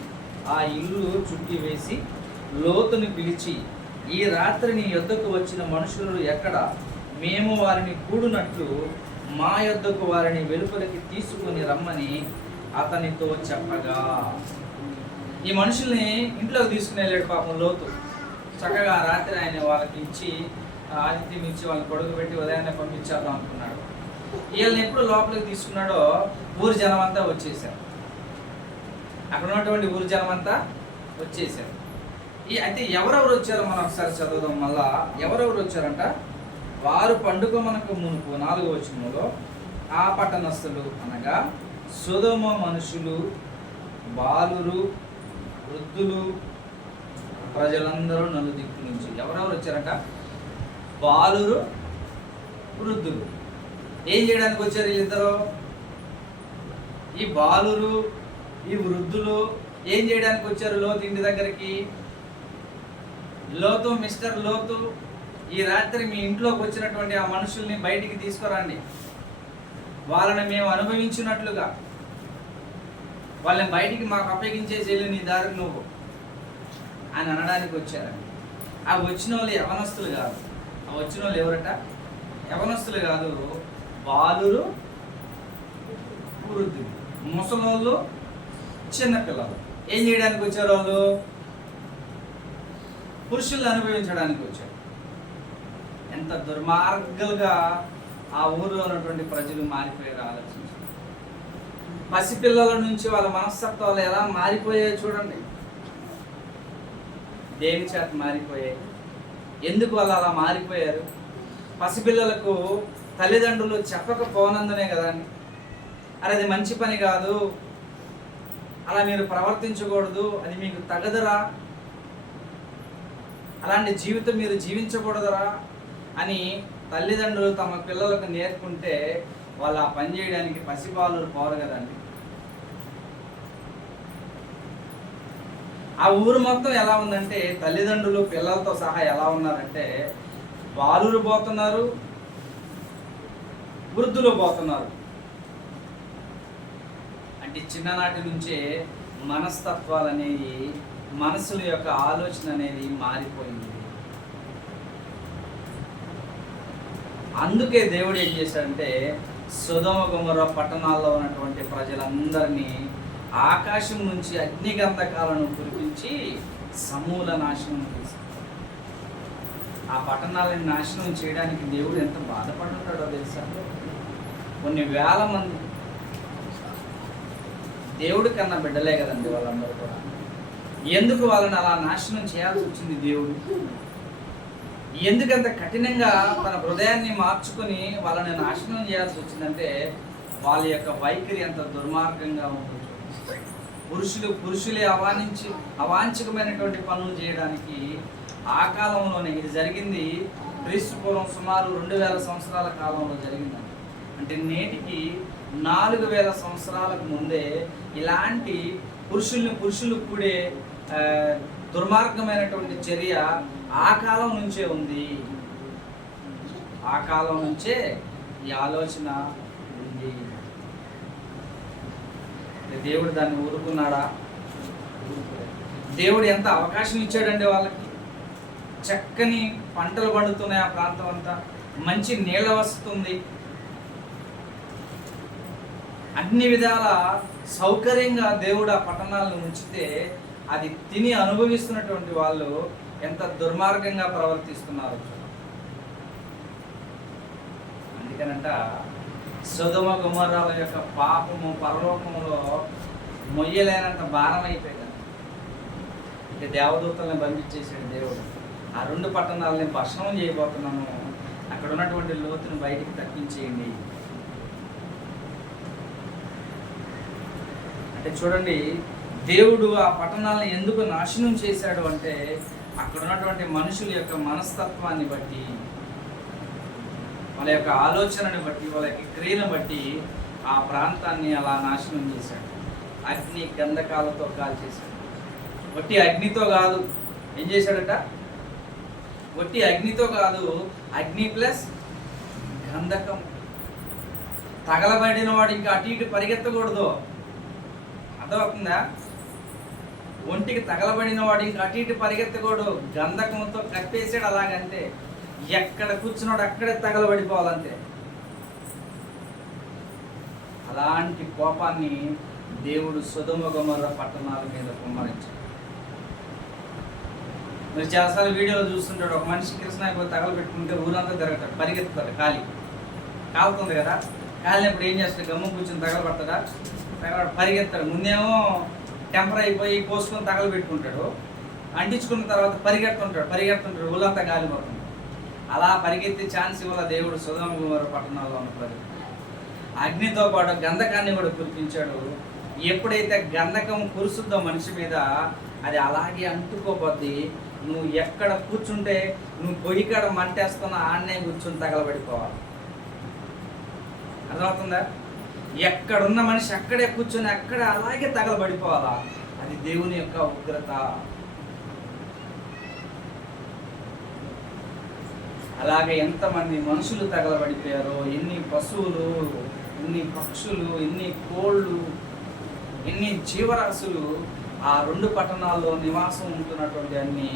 ఆ ఇల్లు చుట్టి వేసి లోతుని పిలిచి, ఈ రాత్రి నీ యొద్దకు వచ్చిన మనుషులు ఎక్కడ? మేము వారిని కూడునట్లు మా యొద్దకు వారిని వెలుపలికి తీసుకొని రమ్మని అతనితో చెప్పగా. ఈ మనుషుల్ని ఇంట్లోకి తీసుకుని వెళ్ళాడు పాపం లోతు. చక్కగా రాత్రి ఆయన వాళ్ళకి ఇచ్చి ఆతిథ్యం ఇచ్చి వాళ్ళని కొడుకు పెట్టి ఉదయాన్నే పంపించేద్దాం అనుకున్నాడు. వీళ్ళని ఎప్పుడు లోపలికి తీసుకున్నాడో ఊరి జనం అంతా వచ్చేసారు. అక్కడ ఉన్నటువంటి ఊరి జనం అంతా వచ్చేసారు. అయితే ఎవరెవరు వచ్చారో మనం ఒకసారి చదువుదాం. మళ్ళా ఎవరెవరు వచ్చారంట, వారు పండుగ మనకు మునుపు 4వ వచనంలో ఆ పట్టణస్థులు అనగా సొదొమ మనుషులు, బాలురు, వృద్ధులు, ప్రజలందరూ నలుదిక్కుల నుంచి. ఎవరెవరు వచ్చారంట? బాలురు, వృద్ధులు. ఏం చేయడానికి వచ్చారు వీళ్ళిద్దరు? ఈ బాలురు, ఈ వృద్ధులు ఏం చేయడానికి వచ్చారు లోతు ఇంటి దగ్గరికి? లోతు, మిస్టర్ లోతు, ఈ రాత్రి మీ ఇంట్లోకి వచ్చినటువంటి ఆ మనుషుల్ని బయటికి తీసుకురండి, వాళ్ళని మేము అనుభవించినట్లుగా వాళ్ళని బయటికి మాకు అప్పగించేసి వెళ్ళి నీ దారికి నువ్వు అని అనడానికి వచ్చారండి. ఆ వచ్చిన వాళ్ళు యవనస్తులు కాదు. ఆ వచ్చిన వాళ్ళు ఎవరట? యవనస్తులు కాదు, బాలురు, వృద్ధులు, ముసలోళ్ళు, చిన్నపిల్లలు. ఏం చేయడానికి వచ్చారు వాళ్ళు? పురుషుల్ని అనుభవించడానికి వచ్చారు. ఎంత దుర్మార్గులుగా ఆ ఊరిలో ఉన్నటువంటి ప్రజలు మారిపోయారు ఆలోచించారు. పసిపిల్లల నుంచి వాళ్ళ మనస్తత్వాలు ఎలా మారిపోయాయో చూడండి. దేని చేత మారిపోయాయి? ఎందుకు వాళ్ళు అలా మారిపోయారు? పసిపిల్లలకు తల్లిదండ్రులు చెప్పకపోనందునే కదండి. అరే అది మంచి పని కాదు, అలా మీరు ప్రవర్తించకూడదు, అది మీకు తగదురా, అలాంటి జీవితం మీరు జీవించకూడదురా అని తల్లిదండ్రులు తమ పిల్లలకు నేర్పుకుంటే వాళ్ళు ఆ పని చేయడానికి పసిబాలురు పోరు కదండి. ఆ ఊరు మొత్తం ఎలా ఉందంటే తల్లిదండ్రులు పిల్లలతో సహా ఎలా ఉన్నారంటే బాలురు పోతున్నారు, వృద్ధులు పోతున్నారు. అంటే చిన్ననాటి నుంచే మనస్తత్వాలు అనేవి, మనసుల యొక్క ఆలోచన అనేది మారిపోయింది. అందుకే దేవుడు ఏం చేశాడంటే సొదొమ గొమొర్రా పట్టణాల్లో ఉన్నటువంటి ప్రజలందరినీ ఆకాశం నుంచి అగ్నిగంధకాలను కురిపించి సమూల నాశనం చేశాడు. ఆ పట్టణాలను నాశనం చేయడానికి దేవుడు ఎంత బాధపడుతుంటాడో తెలుసా? కొన్ని వేల మంది దేవుడి కన్నా బిడ్డలే కదండి వాళ్ళందరూ కూడా. ఎందుకు వాళ్ళని అలా నాశనం చేయాల్సి వచ్చింది దేవుడు? ఎందుకంత కఠినంగా తన హృదయాన్ని మార్చుకొని వాళ్ళని నాశనం చేయాల్సి వచ్చిందంటే వాళ్ళ యొక్క వైఖరి ఎంత దుర్మార్గంగా ఉంటుంది. పురుషులే అవాంఛికమైనటువంటి పనులు చేయడానికి ఆ కాలంలోనే ఇది జరిగింది. క్రీస్తుపూర్వం సుమారు 2000 సంవత్సరాల కాలంలో జరిగిందండి. అంటే నేటికి 4000 సంవత్సరాలకు ముందే ఇలాంటి పురుషులు కూడే దుర్మార్గమైనటువంటి చర్య ఆ కాలం నుంచే ఉంది. ఆ కాలం నుంచే ఈ ఆలోచన ఉంది. దేవుడు దాన్ని ఊరుకున్నాడా? దేవుడు ఎంత అవకాశం ఇచ్చాడండి వాళ్ళకి. చక్కని పంటలు పండుతున్నాయి, ఆ ప్రాంతం అంతా మంచి నీళ్ళ వస్తుంది, అన్ని విధాల సౌకర్యంగా దేవుడు ఆ పట్టణాలను ఉంచితే అది తిని అనుభవిస్తున్నటువంటి వాళ్ళు ఎంత దుర్మార్గంగా ప్రవర్తిస్తున్నారు. అందుకనంట సొదొమ గొమొర్రాల యొక్క పాపము పరలోకంలో మొయ్యలేనంత భారం అయిపోయింది. అంటే దేవదూతల్ని బంధించేసాడు దేవుడు. ఆ 2 పట్టణాలని భస్మం చేయబోతున్నాను, అక్కడ ఉన్నటువంటి లోతును బయటికి తప్పించేయండి అంటే చూడండి, దేవుడు ఆ పట్టణాలను ఎందుకు నాశనం చేశాడు అంటే అక్కడ ఉన్నటువంటి మనుషుల యొక్క మనస్తత్వాన్ని బట్టి, వాళ్ళ యొక్క ఆలోచనని బట్టి, వాళ్ళ యొక్క క్రియను బట్టి ఆ ప్రాంతాన్ని అలా నాశనం చేశాడు. అగ్ని గంధకాలతో కాల్చేశాడు. వట్టి అగ్నితో కాదు, ఏం చేశాడట? వట్టి అగ్నితో కాదు, అగ్ని ప్లస్ గంధకం. తగలబడిన వాడు ఇంకా అటు ఇటు పరిగెత్తకూడదు, అర్థమవుతుందా? ఒంటికి తగలబడిన వాడు ఇంకా అటు ఇటు పరిగెత్తకూడదు, గంధకంతో కప్పేసాడు. అలాగంటే ఎక్కడ కూర్చున్నాడు అక్కడే తగలబడిపోవాలంతే. అలాంటి కోపాన్ని దేవుడు సొదొమ గొమొర్రా పట్టణాల మీద కుమ్మరించాడు. మీరు చాలాసార్లు వీడియోలో చూస్తుంటాడు, ఒక మనిషి కిరసనాయి తగలబెట్టుకుంటే ఊరంతా తిరగతాడు, పరిగెత్తుతాడు, కాలుతుంది కదా, కాలినప్పుడు ఏం చేస్తాడు? గమ్మ కూర్చొని తగలబడతాడా? పరిగెత్తాడు. ముందేమో టెంపర్ అయిపోయి కోసుకొని తగలబెట్టుకుంటాడు, అంటించుకున్న తర్వాత పరిగెడుతుంటాడు, ఊళ్ళంతా గాలిపోతుంది. అలా పరిగెత్తే ఛాన్స్ ఇవ్వాల దేవుడు సొదొమ గొమొర్రా పట్టణాల్లో ఉన్న ప్రజలు. అగ్నితో పాటు గంధకాన్ని కూడా కురిపించాడు. ఎప్పుడైతే గంధకం కురుస్తుందో మనిషి మీద, అది అలాగే అంటుకోపోద్ది. నువ్వు ఎక్కడ కూర్చుంటే, నువ్వు పొయ్యి కాడ మంటేస్తున్నా ఆడనే కూర్చుని తగలబడిపోవాలి. అర్థమవుతుందా? ఎక్కడున్న మనిషి అక్కడే కూర్చొని అక్కడే అలాగే తగలబడిపోవాలా. అది దేవుని యొక్క ఉగ్రత. అలాగే ఎంతమంది మనుషులు తగలబడిపోయారో, ఎన్ని పశువులు ఎన్ని పక్షులు, ఎన్ని కోళ్ళు, ఎన్ని జీవరాశులు ఆ 2 పట్టణాల్లో నివాసం ఉంటున్నటువంటి అన్ని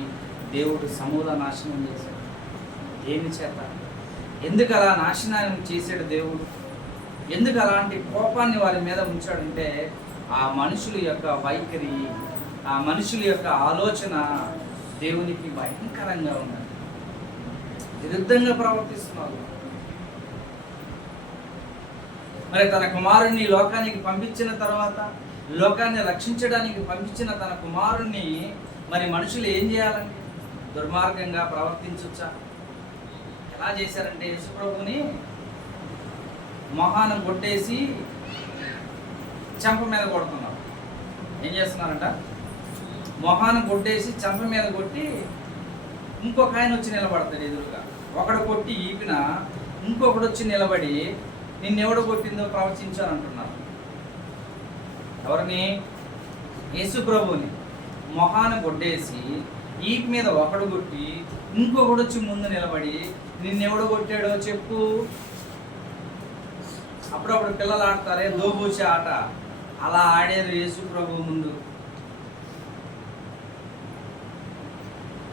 దేవుడు సమూల నాశనం చేశాడు. దేని చేత? ఎందుకు అలా నాశనం చేశాడు దేవుడు? ఎందుకు అలాంటి కోపాన్ని వారి మీద ఉంచాడంటే ఆ మనుషుల యొక్క వైఖరి, ఆ మనుషుల యొక్క ఆలోచన దేవునికి భయంకరంగా ఉన్నది. విరుద్ధంగా ప్రవర్తిస్తున్నారు. మరి తన కుమారుణ్ణి లోకానికి పంపించిన తర్వాత, లోకాన్ని రక్షించడానికి పంపించిన తన కుమారుణ్ణి మరి మనుషులు ఏం చేయాలండి? దుర్మార్గంగా ప్రవర్తించొచ్చా? ఎలా చేశారంటే యేసుప్రభుని మొహాన్ని కొట్టేసి చెంప మీద కొడుతున్నారు. ఏం చేస్తున్నారంట? మొహాన్ని కొట్టేసి చెంప మీద కొట్టి ఇంకొక ఆయన వచ్చి నిలబడతాడు ఎదురుగా. ఒకడు కొట్టి ఈపిన ఇంకొకడు వచ్చి నిలబడి నిన్నెవడు కొట్టిందో ప్రవచించాను అంటున్నారు. ఎవరిని? యేసు ప్రభుని మొహాన్ని కొట్టేసి ఈపి మీద ఒకడు కొట్టి ఇంకొకడు వచ్చి ముందు నిలబడి నిన్నెవడు కొట్టాడో చెప్పు. అప్పుడప్పుడు పిల్లలు ఆడతారే దోబూచి ఆట, అలా ఆడారు యేసు ప్రభు ముందు.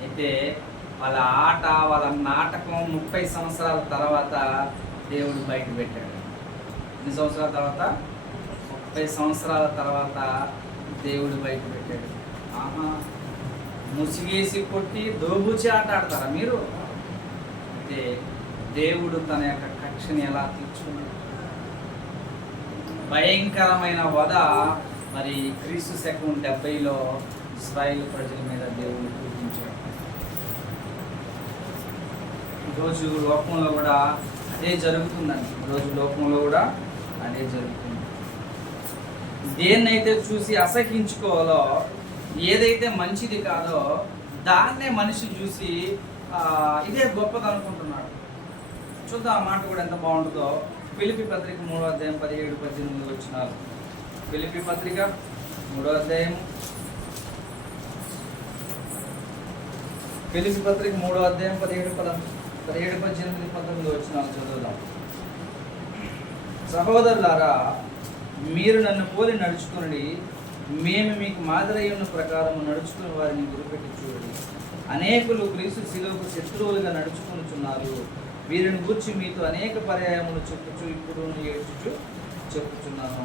అయితే వాళ్ళ ఆట, వాళ్ళ నాటకం 30 సంవత్సరాల తర్వాత దేవుడు బయట పెట్టాడు. ఎన్ని సంవత్సరాల తర్వాత? 30 సంవత్సరాల తర్వాత దేవుడు బయట పెట్టాడు. ఆహా, ముసిగేసి కొట్టి దోబూచి ఆట ఆడతారా మీరు? అయితే దేవుడు తన యొక్క కక్షని ఎలా తీర్చుకున్నాడు? భయంకరమైన వధ మరి క్రీస్తు శకం 70లో ఇశ్రాయేలు ప్రజల మీద దేవుడు చూపించాడు. ఈరోజు లోకంలో కూడా అదే జరుగుతుందండి. ఈరోజు లోకంలో కూడా అదే జరుగుతుంది. దేన్నైతే చూసి అసహించుకోవాలో, ఏదైతే మంచిది కాదో దాన్నే మనిషి చూసి ఇదే గొప్పది అనుకుంటున్నాడు. చూద్దాం ఆ మాట కూడా ఎంత బాగుంటుందో. ఫిలిప్పీ పత్రిక 3వ అధ్యాయం 17-18 వచనాలు. ఫిలిప్పీ పత్రిక 3వ అధ్యాయం, ఫిలిప్పీ పత్రిక 3వ అధ్యాయం 17-18-19 వచనాలు చదువుదాం. సహోదరులారా, మీరు నన్ను పోలి నడుచుకుని మేము మీకు మాదిరి ఉన్న ప్రకారం నడుచుకుని వారిని గురిపెట్టి చూడండి. అనేకులు క్రీస్తు శిలువకు శత్రువులుగా నడుచుకొనుచున్నారు. వీరిని గూర్చి మీతో అనేక పర్యాయములు చెప్పుచు ఇప్పుడు ఏడ్చుచు చెప్పుచున్నాను.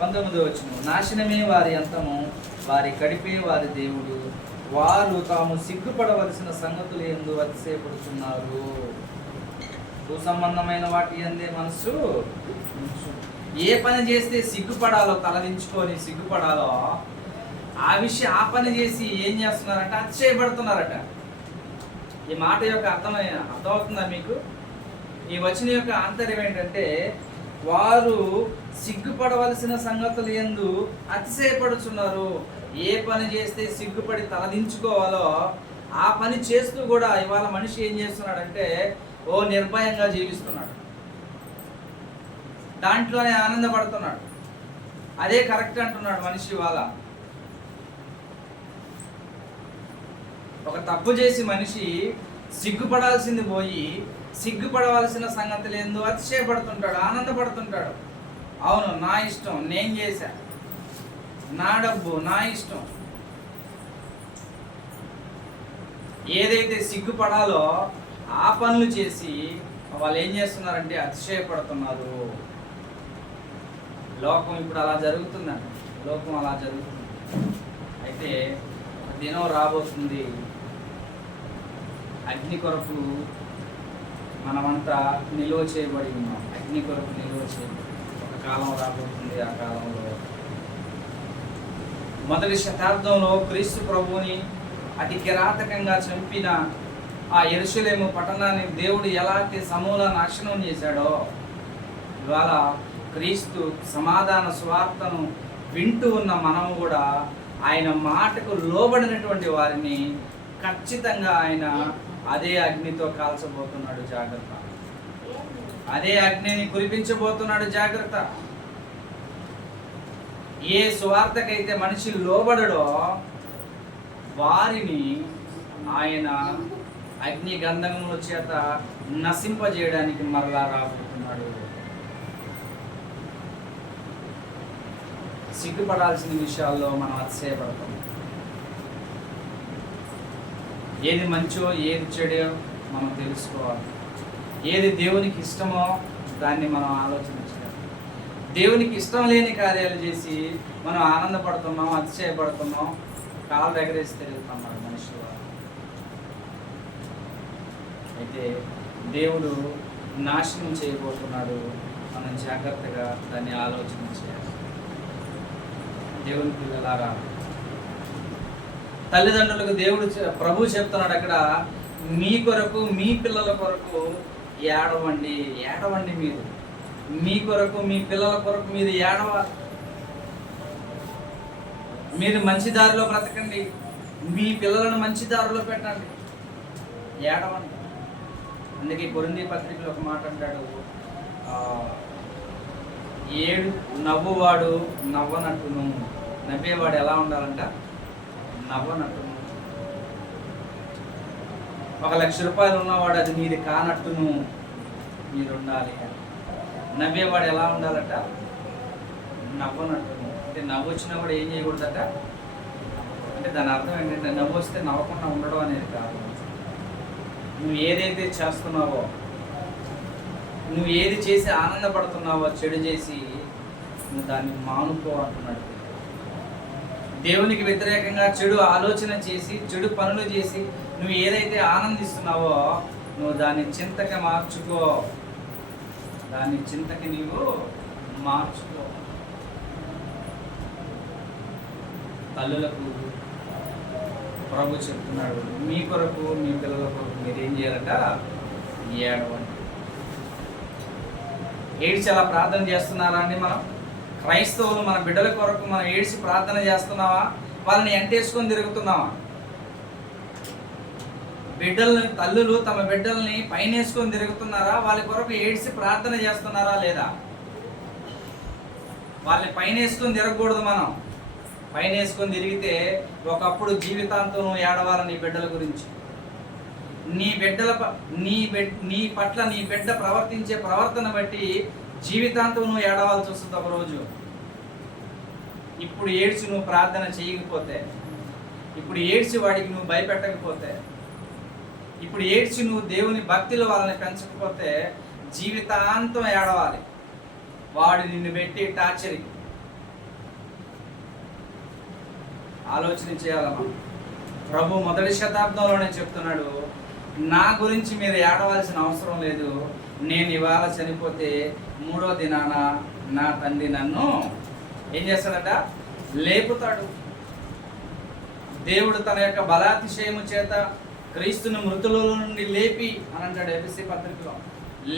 19వ వచనం. నాశనమే వారి అంతము, వారి కడిపే వారి దేవుడు. వారు తాము సిగ్గుపడవలసిన సంగతులు యందు అతిశయపడుచున్నారు. సుసంబంధమైన వాటి యందే మనసు. ఏ పని చేస్తే సిగ్గుపడాలో, తలదించుకొని సిగ్గుపడాలో ఆ పని చేసి ఏం చేస్తున్నారంట? అతిశయపడుతున్నారట. ఈ మాట యొక్క అర్థమవుతుందా మీకు? ఈ వచనం యొక్క ఆంతర్యం ఏంటంటే, వారు సిగ్గుపడవలసిన సంగతులు యందు అతిశయపడుచున్నారు. ఏ పని చేస్తే సిగ్గుపడి తలదించుకోవాలో ఆ పని చేస్తూ కూడా ఇవాళ మనిషి ఏం చేస్తున్నాడంటే నిర్భయంగా జీవిస్తున్నాడు. దాంట్లోనే ఆనందపడుతున్నాడు. అదే కరెక్ట్ అంటున్నాడు మనిషి. ఇవాళ ఒక తప్పు చేసి మనిషి సిగ్గుపడాల్సింది పోయి సిగ్గుపడవలసిన సంగతులు ఏందో అతిశయపడుతుంటాడు, ఆనందపడుతుంటాడు. అవును, నా ఇష్టం, నేను చేశా, నా డబ్బు, నా ఇష్టం. ఏదైతే సిగ్గుపడాలో ఆ పనులు చేసి వాళ్ళు ఏం చేస్తున్నారంటే అతిశయపడుతున్నారు. లోకం ఇప్పుడు అలా జరుగుతుందండి. లోకం అలా జరుగుతుంది. అయితే ఒక దినం రాబోతుంది, అగ్ని కొరకు మనమంతా నిలువ చేయబడి ఉన్నాం. అగ్ని కొరకు నిలువ చేయబడి ఒక కాలం రాబోతుంది. ఆ కాలంలో మొదటి శతాబ్దంలో క్రీస్తు ప్రభువుని అతి కిరాతకంగా చంపిన ఆ యెరూషలేము పట్టణాన్ని దేవుడు ఎలా సమూల నాశనం చేశాడో, ఇవాళ క్రీస్తు సమాధాన సువార్తను వింటూ ఉన్న మనము కూడా ఆయన మాటకు లోబడినటువంటి వారిని ఖచ్చితంగా ఆయన అదే అగ్నితో కాల్చబోతున్నాడు. జాగ్రత్త. అదే అగ్నిని కురిపించబోతున్నాడు. జాగ్రత్త. ఏ సువార్తకైతే మనిషి లోబడడో వారిని ఆయన అగ్ని గంధముల చేత నశింపజేయడానికి మరలా రాబోతున్నాడు. సిగ్గుపడాల్సిన విషయాల్లో మనం అతిశయపడతాం. ఏది మంచో ఏది చెడో మనం తెలుసుకోవాలి. ఏది దేవునికి ఇష్టమో దాన్ని మనం ఆలోచించాలి. దేవునికి ఇష్టం లేని కార్యాలు చేసి మనం ఆనందపడుతున్నాం, అతిశయపడుతున్నాం, కాళ్ళు ఎగరేసి తిరుగుతున్నాడు మనుషులు. అయితే దేవుడు నాశనం చేయబోతున్నాడు. మనం జాగ్రత్తగా దాన్ని ఆలోచన చేయాలి. దేవుని పిల్లలారా, తల్లిదండ్రులకు దేవుడు ప్రభు చెప్తున్నాడు అక్కడ, మీ కొరకు మీ పిల్లల కొరకు ఏడవండి. ఏడవండి. మీరు మీ కొరకు మీ పిల్లల కొరకు మీరు ఏడవాలి. మీరు మంచి దారిలో బ్రతకండి, మీ పిల్లలను మంచి దారిలో పెట్టండి, ఏడవండి. అందుకే కొరింథీ పత్రికలో ఒక మాట అంటాడు, నవ్వువాడు నవ్వనట్టును, నవ్వేవాడు ఎలా ఉండాలంట? నవ్వనట్టును. 1,00,000 రూపాయలు ఉన్నవాడు అది నీది కానట్టును మీరు ఉండాలి. నవ్వేవాడు ఎలా ఉండాలట? నవ్వనట్టును. అంటే నవ్వు వచ్చినా కూడా ఏం చేయకూడదట? అంటే దాని అర్థం ఏంటంటే నవ్వు వస్తే నవ్వకుండా ఉండడం అనేది కాదు. నువ్వు ఏదైతే చేస్తున్నావో, నువ్వు ఏది చేసి ఆనందపడుతున్నావో, చెడు చేసి నువ్వు దాన్ని మానుకో అంటున్నాడు. దేవునికి వ్యతిరేకంగా చెడు ఆలోచన చేసి, చెడు పనులు చేసి నువ్వు ఏదైతే ఆనందిస్తున్నావో నువ్వు దాన్ని చింతకి మార్చుకో. దాన్ని చింతకి నీవు మార్చుకో. తల్లులకు ప్రభు చెప్తున్నాడు, మీ కొరకు మీ పిల్లల కొరకు మీరేం చేయాలంట? ఏడవండి. ఏడ్చి అలా ప్రార్థన చేస్తున్నారా అండి? మనం క్రైస్తవులు మన బిడ్డల కొరకు మనం ఏడ్చి ప్రార్థన చేస్తున్నావా? వాళ్ళని ఎంటేసుకొని తిరుగుతున్నావా? బిడ్డల్ని, తల్లులు తమ బిడ్డల్ని పైన వేసుకొని తిరుగుతున్నారా? వాళ్ళ కొరకు ఏడ్చి ప్రార్థన చేస్తున్నారా లేదా? వాళ్ళని పైన వేసుకొని తిరగకూడదు. మనం పైన వేసుకొని తిరిగితే ఒకప్పుడు జీవితాంతం నువ్వు ఏడవాలి నీ బిడ్డల గురించి. నీ పట్ల నీ బిడ్డ ప్రవర్తించే ప్రవర్తన బట్టి జీవితాంతం నువ్వు ఏడవాల్సి వస్తుంది ఒకరోజు. ఇప్పుడు ఏడ్చి నువ్వు ప్రార్థన చేయకపోతే, ఇప్పుడు ఏడ్చి వాడికి నువ్వు భయపెట్టకపోతే, ఇప్పుడు ఏడ్చి నువ్వు దేవుని భక్తిలో వాళ్ళని పెంచకపోతే జీవితాంతం ఏడవాలి. వాడు నిన్ను పెట్టి టార్చరింగ్. ఆలోచన చేయాలమ్మా. ప్రభు మొదటి శతాబ్దంలోనే చెప్తున్నాడు, నా గురించి మీరు ఏడవలసిన అవసరం లేదు. నేను ఇవాళ చనిపోతే 3వ దినాన నా తండ్రి నన్ను ఏం చేస్తాడట? లేపుతాడు. దేవుడు తన యొక్క బలాతిశయము చేత క్రీస్తును మృతుల నుండి లేపి అని అంటాడు ఎఫెసీ పత్రికలో.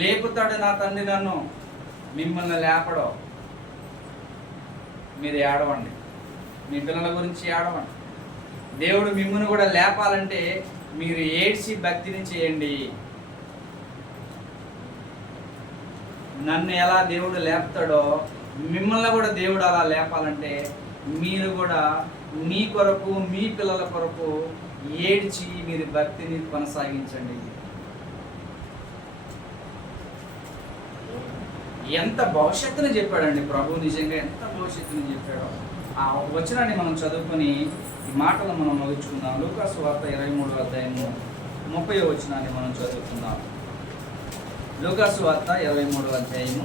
లేపుతాడు నా తండ్రి నన్ను. మిమ్మల్ని లేపడో. మీరు ఏడవండి. మీ పిల్లల గురించి ఏడవండి. దేవుడు మిమ్మల్ని కూడా లేపాలంటే మీరు ఏడ్చి భక్తిని చేయండి. నన్ను ఎలా దేవుడు లేపుతాడో మిమ్మల్ని కూడా దేవుడు అలా లేపాలంటే మీరు కూడా మీ కొరకు మీ పిల్లల కొరకు ఏడ్చి మీరు భక్తిని కొనసాగించండి. ఎంత భవిష్యత్తుని చెప్పాడండి ప్రభు. నిజంగా ఎంత భవిష్యత్తుని చెప్పాడో ఆ వచనాన్ని మనం చదువుకొని ఈ మాటలు మనం ముగించుకుందాం. లూకాసు వార్త 23వ అధ్యాయము 30వ వచనాన్ని మనం చదువుకుందాం. లూకాసు వార్త 23వ అధ్యాయము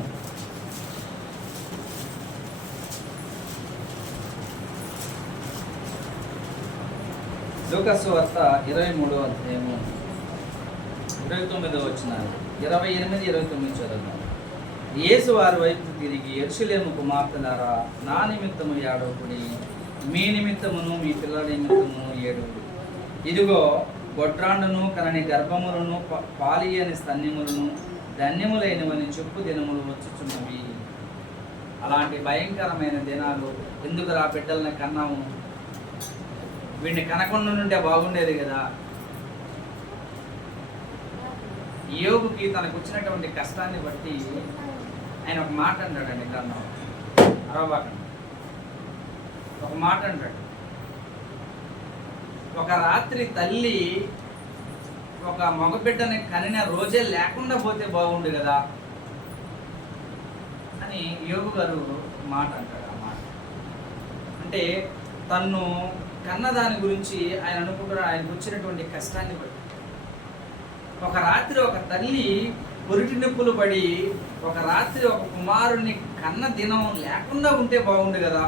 23వ అధ్యాయము 29వ వచనాన్ని 28, 29 చదువుదాం. యేసు వారి వైపు తిరిగి, యెరూషలేము కుమార్తెలారా, నా నిమిత్తము ఏడవకుడి, మీ నిమిత్తమును మీ పిల్లల నిమిత్తమును ఏడువుడి. ఇదిగో గొడ్రాండును కనని గర్భములను పాలియని స్తన్యములను ధన్యములైనవని చెప్పు దినములు వచ్చుచున్నవి. అలాంటి భయంకరమైన దినాలు ఎందుకు రా బిడ్డల్ని కన్నాము? వీడిని కనకుండా ఉంటే బాగుండేది కదా. యోబుకి తనకు వచ్చినటువంటి కష్టాన్ని బట్టి ఆయన ఒక మాట అంటాడండి. కన్నా అరవబాకండి. ఒక మాట అంటాడు, ఒక రాత్రి తల్లి ఒక మగబిడ్డని కనిన రోజే లేకుండా పోతే బాగుండు కదా అని యోబు గారు మాట అంటాడు. ఆ మాట అంటే తన్ను కన్నదాని గురించి ఆయన అనుకుంటున్న ఆయనకు వచ్చినటువంటి కష్టాన్ని బట్టి. ఒక రాత్రి ఒక తల్లి పొరిటి నొప్పులు పడి ఒక రాత్రి ఒక కుమారుణ్ణి కన్న దినం లేకుండా ఉంటే బాగుండు కదా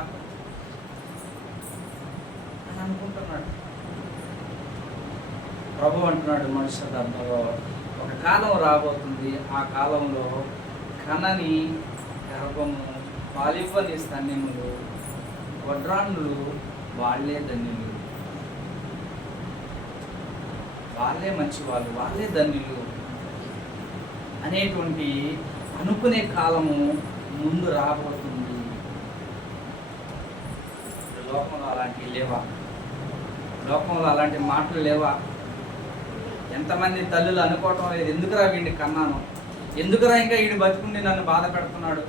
అని అనుకుంటున్నాడు. ప్రభు అంటున్నాడు మనుషులంలో ఒక కాలం రాబోతుంది, ఆ కాలంలో కనని గర్భము, పాలివ్వని స్తన్యములు, వడ్రాన్నులు వాళ్ళే ధన్యులు, వాళ్ళే మంచివాళ్ళు, వాళ్ళే ధన్యులు అనేటువంటి అనుకునే కాలము ముందు రాబోతుంది. లోకంలో అలాంటివి లేవా? లోకంలో అలాంటి మాటలు లేవా? ఎంతమంది తల్లులు అనుకోవటం లేదు, ఎందుకురా వీడిని కన్నాను, ఎందుకురా ఇంకా వీడు బతుకుండి నన్ను బాధ పెడుతున్నాడు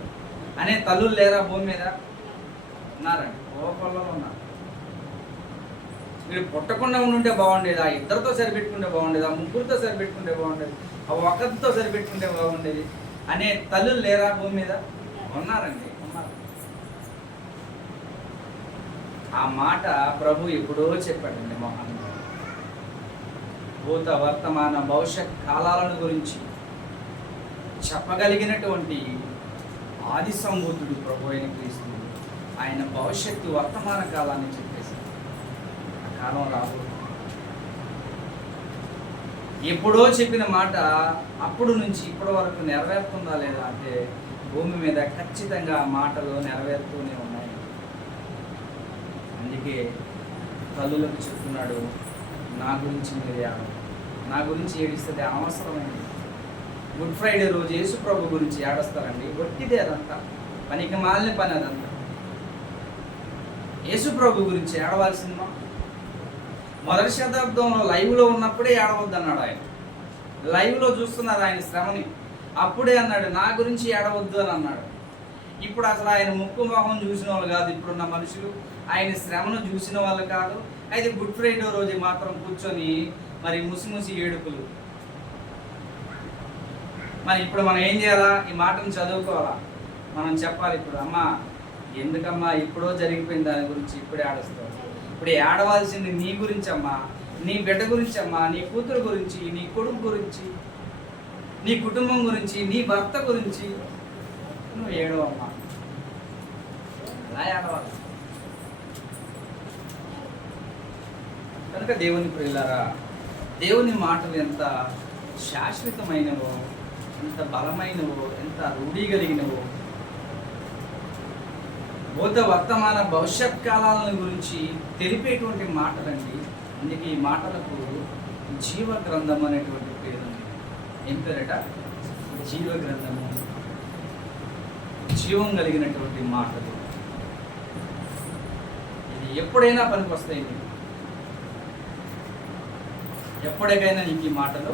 అనే తల్లులు లేరా భూమి మీద? ఉన్నారండి, కోపంలో ఉన్నారు. వీడు పుట్టకుండా ఉండుంటే బాగుండేది, ఆ ఇద్దరితో సరిపెట్టుకుంటే బాగుండేది, ఆ ముగ్గురితో సరిపెట్టుకుంటే బాగుండేది, ఆ ఒక్కరితో సరిపెట్టుకుంటే బాగుండేది అనే తల్లులు లేరా భూమి మీద? ఉన్నారండి, ఉన్నారు. ఆ మాట ప్రభు ఎప్పుడో చెప్పాడండి మోహన్. భూత వర్తమాన భవిష్యత్ కాలాలను గురించి చెప్పగలిగినటువంటి ఆది సంభూతుడు ప్రభు అయిన క్రీస్తు ఆయన భవిష్యత్తు వర్తమాన కాలాన్ని చెప్పేసి ఆ కాలం రాబోతుంది. ఎప్పుడో చెప్పిన మాట అప్పుడు నుంచి ఇప్పటి వరకు నెరవేరుతుందా లేదా అంటే భూమి మీద ఖచ్చితంగా ఆ మాటలు నెరవేరుతూనే ఉన్నాయి. అందుకే తల్లులకు చెప్తున్నాడు, నా గురించి మీరు ఏడవండి. నా గురించి ఏడిస్తే అనవసరమైంది. గుడ్ ఫ్రైడే రోజు యేసు ప్రభు గురించి ఏడుస్తారండి, ఒట్టిదే అదంతా, పనికి మాలిన పని అదంతా. యేసు ప్రభు గురించి ఏడవాల్సిందా? మొదటి శతాబ్దంలో లైవ్లో ఉన్నప్పుడే ఏడవద్దు అన్నాడు ఆయన. లైవ్లో చూస్తున్నారు ఆయన శ్రమని, అప్పుడే అన్నాడు నా గురించి ఏడవద్దు అని అన్నాడు. ఇప్పుడు అసలు ఆయన ముక్కు మొహం చూసిన వాళ్ళు కాదు ఇప్పుడున్న మనుషులు, ఆయన శ్రమను చూసిన వాళ్ళు కాదు. అయితే గుడ్ ఫ్రైడే రోజు మాత్రం కూర్చొని మరి ముసి ఏడుపులు. మరి ఇప్పుడు మనం ఏం చేయాలా? ఈ మాటను చదువుకోవాలా, మనం చెప్పాలి. ఇప్పుడు అమ్మా ఎందుకమ్మా ఇప్పుడో జరిగిపోయిన దాని గురించి ఇప్పుడే ఆడుస్తావు? ఇప్పుడు ఏడవాల్సింది నీ గురించి అమ్మా, నీ బిడ్డ గురించి అమ్మా, నీ కూతురు గురించి, నీ కొడుకు గురించి, నీ కుటుంబం గురించి, నీ భర్త గురించి నువ్వు ఏడవమ్మా. అలా ఏడవాలి. కనుక దేవుని ప్రియులారా, దేవుని మాటలు ఎంత శాశ్వతమైనవో, ఎంత బలమైనవో, ఎంత రూఢీగలిగినవో, భూత వర్తమాన భవిష్యత్ కాలాలను గురించి తెలిపేటువంటి మాటలండి. అందుకే ఈ మాటలకు జీవ గ్రంథం అనేటువంటి పేరు ఉంది. ఏం పేరట? జీవ గ్రంథము. జీవం కలిగినటువంటి మాటలు. ఇది ఎప్పుడైనా పనికి వస్తాయి. ఎప్పటికైనా నీకు ఈ మాటలు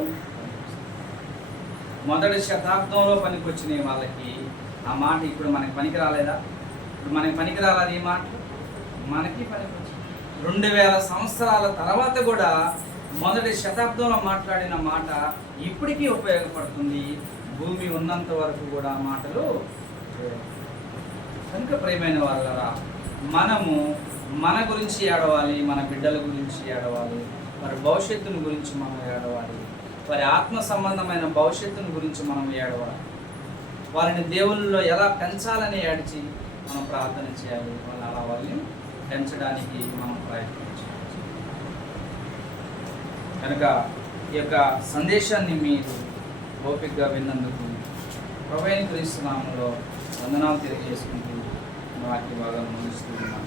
మొదటి శతాబ్దంలో పనికొచ్చినాయి వాళ్ళకి. ఆ మాట ఇప్పుడు మనకి పనికి రాలేదా? ఇప్పుడు మనకి పనికి రాలేదు ఈ మాట, మనకి పనికొచ్చింది. 2000 సంవత్సరాల తర్వాత కూడా మొదటి శతాబ్దంలో మాట్లాడిన మాట ఇప్పటికీ ఉపయోగపడుతుంది. భూమి ఉన్నంత వరకు కూడా మాటలు. కనుక ప్రియమైన వాళ్ళరా, మనము మన గురించి ఏడవాలి, మన బిడ్డల గురించి ఏడవాలి, వారి భవిష్యత్తును గురించి మనం ఏడవాలి, వారి ఆత్మ సంబంధమైన భవిష్యత్తును గురించి మనం ఏడవాలి, వారిని దేవుళ్ళలో ఎలా పెంచాలని ఏడ్చి మనం ప్రార్థన చేయాలి. వాళ్ళని పెంచడానికి మనం ప్రయత్నించాలి. కనుక ఈ యొక్క సందేశాన్ని మీరు ఓపికగా విన్నందుకు ప్రభువైన క్రీస్తు నామములో వందనాలు తెలియజేసుకుంటూ వాక్య భాగాలు ముగిస్తున్నాను.